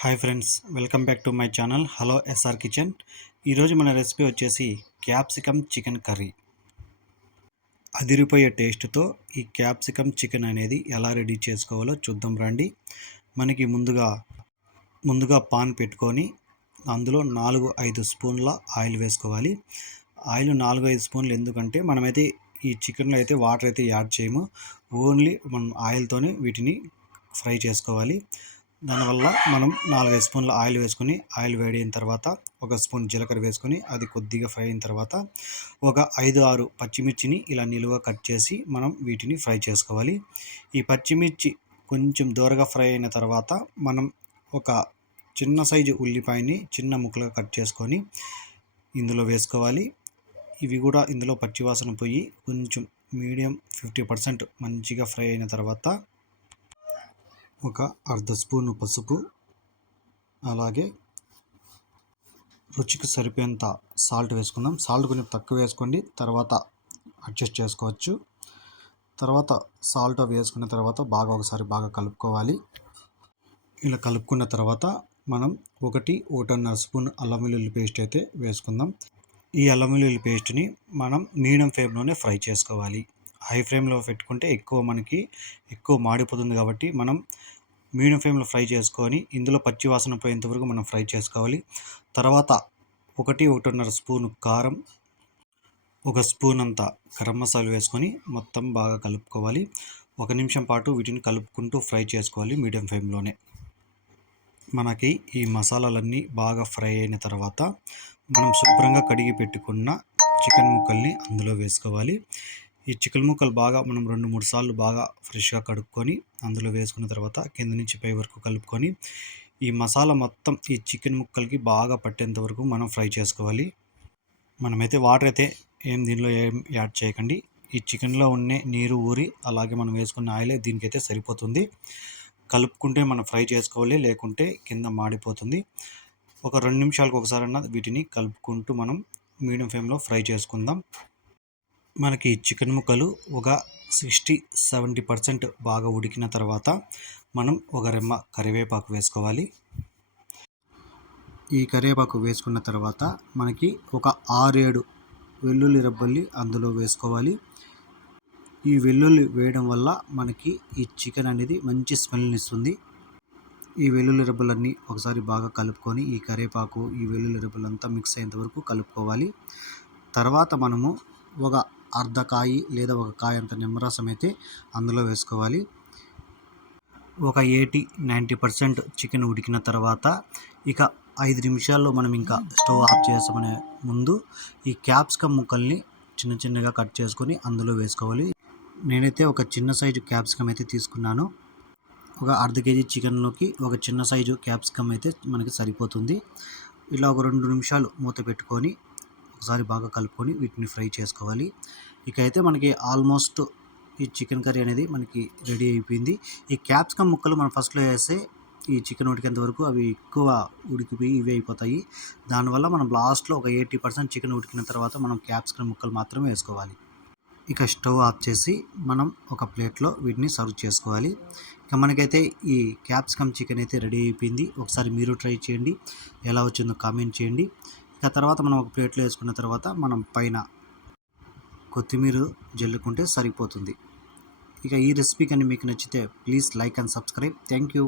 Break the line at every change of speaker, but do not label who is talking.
Hi friends welcome back to my channel hello SR kitchen. ఈరోజు మన recipe వచ్చేసి capsicum chicken curry. అదిరిపోయే టేస్ట్తో ఈ క్యాప్సికమ్ చికెన్ అనేది ఎలా రెడీ చేసుకోవాలో చూద్దాం రండి. మనకి ముందుగా ముందుగా పాన్ పెట్టుకొని అందులో నాలుగు ఐదు స్పూన్ల ఆయిల్ వేసుకోవాలి. ఆయిల్ నాలుగు ఐదు స్పూన్లు ఎందుకంటే మనమైతే ఈ చికెన్లో అయితే వాటర్ అయితే యాడ్ చేయము. ఓన్లీ మనం ఆయిల్తోనే వీటిని ఫ్రై చేసుకోవాలి. దానివల్ల మనం నాలుగైదు స్పూన్ల ఆయిల్ వేసుకొని ఆయిల్ వేడైన తర్వాత ఒక స్పూన్ జీలకర్ర వేసుకొని అది కొద్దిగా ఫ్రై అయిన తర్వాత ఒక ఐదు ఆరు పచ్చిమిర్చిని ఇలా నిలువ కట్ చేసి మనం వీటిని ఫ్రై చేసుకోవాలి. ఈ పచ్చిమిర్చి కొంచెం దూరగా ఫ్రై అయిన తర్వాత మనం ఒక చిన్న సైజు ఉల్లిపాయని చిన్న ముక్కలుగా కట్ చేసుకొని ఇందులో వేసుకోవాలి. ఇవి కూడా ఇందులో పచ్చివాసన పోయి కొంచెం మీడియం ఫిఫ్టీ పర్సెంట్ మంచిగా ఫ్రై అయిన తర్వాత ఒక అర్ధ స్పూను పసుపు అలాగే రుచికి సరిపోయేంత సాల్ట్ వేసుకుందాం. సాల్ట్ కొంచెం తక్కువ వేసుకోండి తర్వాత అడ్జస్ట్ చేసుకోవచ్చు. తర్వాత సాల్ట్ వేసుకున్న తర్వాత బాగా ఒకసారి బాగా కలుపుకోవాలి. ఇలా కలుపుకున్న తర్వాత మనం ఒకటి ఒకటిన్నర స్పూన్ అల్లం వెల్లుల్లి పేస్ట్ అయితే వేసుకుందాం. ఈ అల్లం వెల్లుల్లి పేస్ట్ని మనం మీడియం ఫ్లేమ్లోనే ఫ్రై చేసుకోవాలి. హై ఫ్లేమ్లో పెట్టుకుంటే ఎక్కువ మనకి ఎక్కువ మాడిపోతుంది కాబట్టి మనం మీడియం ఫ్లేమ్లో ఫ్రై చేసుకొని ఇందులో పచ్చి వాసన పోయేంత వరకు మనం ఫ్రై చేసుకోవాలి. తర్వాత ఒకటి ఒకటిన్నర స్పూన్ కారం ఒక స్పూన్ అంత గరం మసాలా వేసుకొని మొత్తం బాగా కలుపుకోవాలి. ఒక నిమిషం పాటు వీటిని కలుపుకుంటూ ఫ్రై చేసుకోవాలి మీడియం ఫ్లేమ్లోనే. మనకి ఈ మసాలాలన్నీ బాగా ఫ్రై అయిన తర్వాత మనం శుభ్రంగా కడిగి పెట్టుకున్న చికెన్ ముక్కల్ని అందులో వేసుకోవాలి. ఈ చికెన్ ముక్కలు బాగా మనం రెండు మూడు సార్లు బాగా ఫ్రెష్గా కడుక్కొని అందులో వేసుకున్న తర్వాత కింద నుంచి పై వరకు కలుపుకొని ఈ మసాలా మొత్తం ఈ చికెన్ ముక్కలకి బాగా పట్టేంత వరకు మనం ఫ్రై చేసుకోవాలి. మనమైతే వాటర్ అయితే ఏం దీనిలో ఏం యాడ్ చేయకండి. ఈ చికెన్లో ఉండే నీరు ఊరి అలాగే మనం వేసుకున్న ఆయిలే దీనికైతే సరిపోతుంది. కలుపుకుంటే మనం ఫ్రై చేసుకోవాలి లేకుంటే కింద మాడిపోతుంది. ఒక రెండు నిమిషాలకు ఒకసారి అన్న వీటిని కలుపుకుంటూ మనం మీడియం ఫ్లేమ్లో ఫ్రై చేసుకుందాం. మనకి చికెన్ ముక్కలు ఒక సిక్స్టీ సెవెంటీ పర్సెంట్ బాగా ఉడికిన తర్వాత మనం ఒక రెమ్మ కరివేపాకు వేసుకోవాలి. ఈ కరివేపాకు వేసుకున్న తర్వాత మనకి ఒక ఆరేడు వెల్లుల్లి రబ్బల్ని అందులో వేసుకోవాలి. ఈ వెల్లుల్లి వేయడం వల్ల మనకి ఈ చికెన్ అనేది మంచి స్మెల్ని ఇస్తుంది. ఈ వెల్లుల్లి రబ్బలన్నీ ఒకసారి బాగా కలుపుకొని ఈ కరివేపాకు ఈ వెల్లుల్లి రబ్బలంతా మిక్స్ అయ్యేంత వరకు కలుపుకోవాలి. తర్వాత మనము ఒక అర్ధ కాయి లేదా ఒక కాయ అంత నిమ్మరసం అయితే అందులో వేసుకోవాలి. ఒక ఎయిటీ నైంటీ పర్సెంట్ చికెన్ ఉడికిన తర్వాత ఇక ఐదు నిమిషాల్లో మనం ఇంకా స్టవ్ ఆఫ్ చేసామనే ముందు ఈ క్యాప్సికమ్ ముక్కల్ని చిన్న చిన్నగా కట్ చేసుకొని అందులో వేసుకోవాలి. నేనైతే ఒక చిన్న సైజు క్యాప్సికమ్ అయితే తీసుకున్నాను. ఒక అర్ధ కేజీ చికెన్లోకి ఒక చిన్న సైజు క్యాప్సికమ్ అయితే మనకి సరిపోతుంది. ఇలా ఒక రెండు నిమిషాలు మూత పెట్టుకొని ఒకసారి బాగా కలుపుకొని వీటిని ఫ్రై చేసుకోవాలి. ఇక అయితే మనకి ఆల్మోస్ట్ ఈ చికెన్ కర్రీ అనేది మనకి రెడీ అయిపోయింది. ఈ క్యాప్సికమ్ ముక్కలు మనం ఫస్ట్లో వేస్తే ఈ చికెన్ ఉడికేంత వరకు అవి ఎక్కువ ఉడికిపోయి ఇవి అయిపోతాయి. దానివల్ల మనం లాస్ట్లో ఒక ఎయిటీ పర్సెంట్ చికెన్ ఉడికిన తర్వాత మనం క్యాప్సికమ్ ముక్కలు మాత్రమే వేసుకోవాలి. ఇక స్టవ్ ఆఫ్ చేసి మనం ఒక ప్లేట్లో వీటిని సర్వ్ చేసుకోవాలి. ఇక మనకైతే ఈ క్యాప్సికమ్ చికెన్ అయితే రెడీ అయిపోయింది. ఒకసారి మీరు ట్రై చేయండి. ఎలా వచ్చిందో కామెంట్ చేయండి. ఆ తర్వాత మనం ఒక ప్లేట్లో వేసుకున్న తర్వాత మనం పైన కొత్తిమీర జల్లుకుంటే సరిపోతుంది. ఇక ఈ రెసిపీ కానీ మీకు నచ్చితే please like and subscribe. Thank you.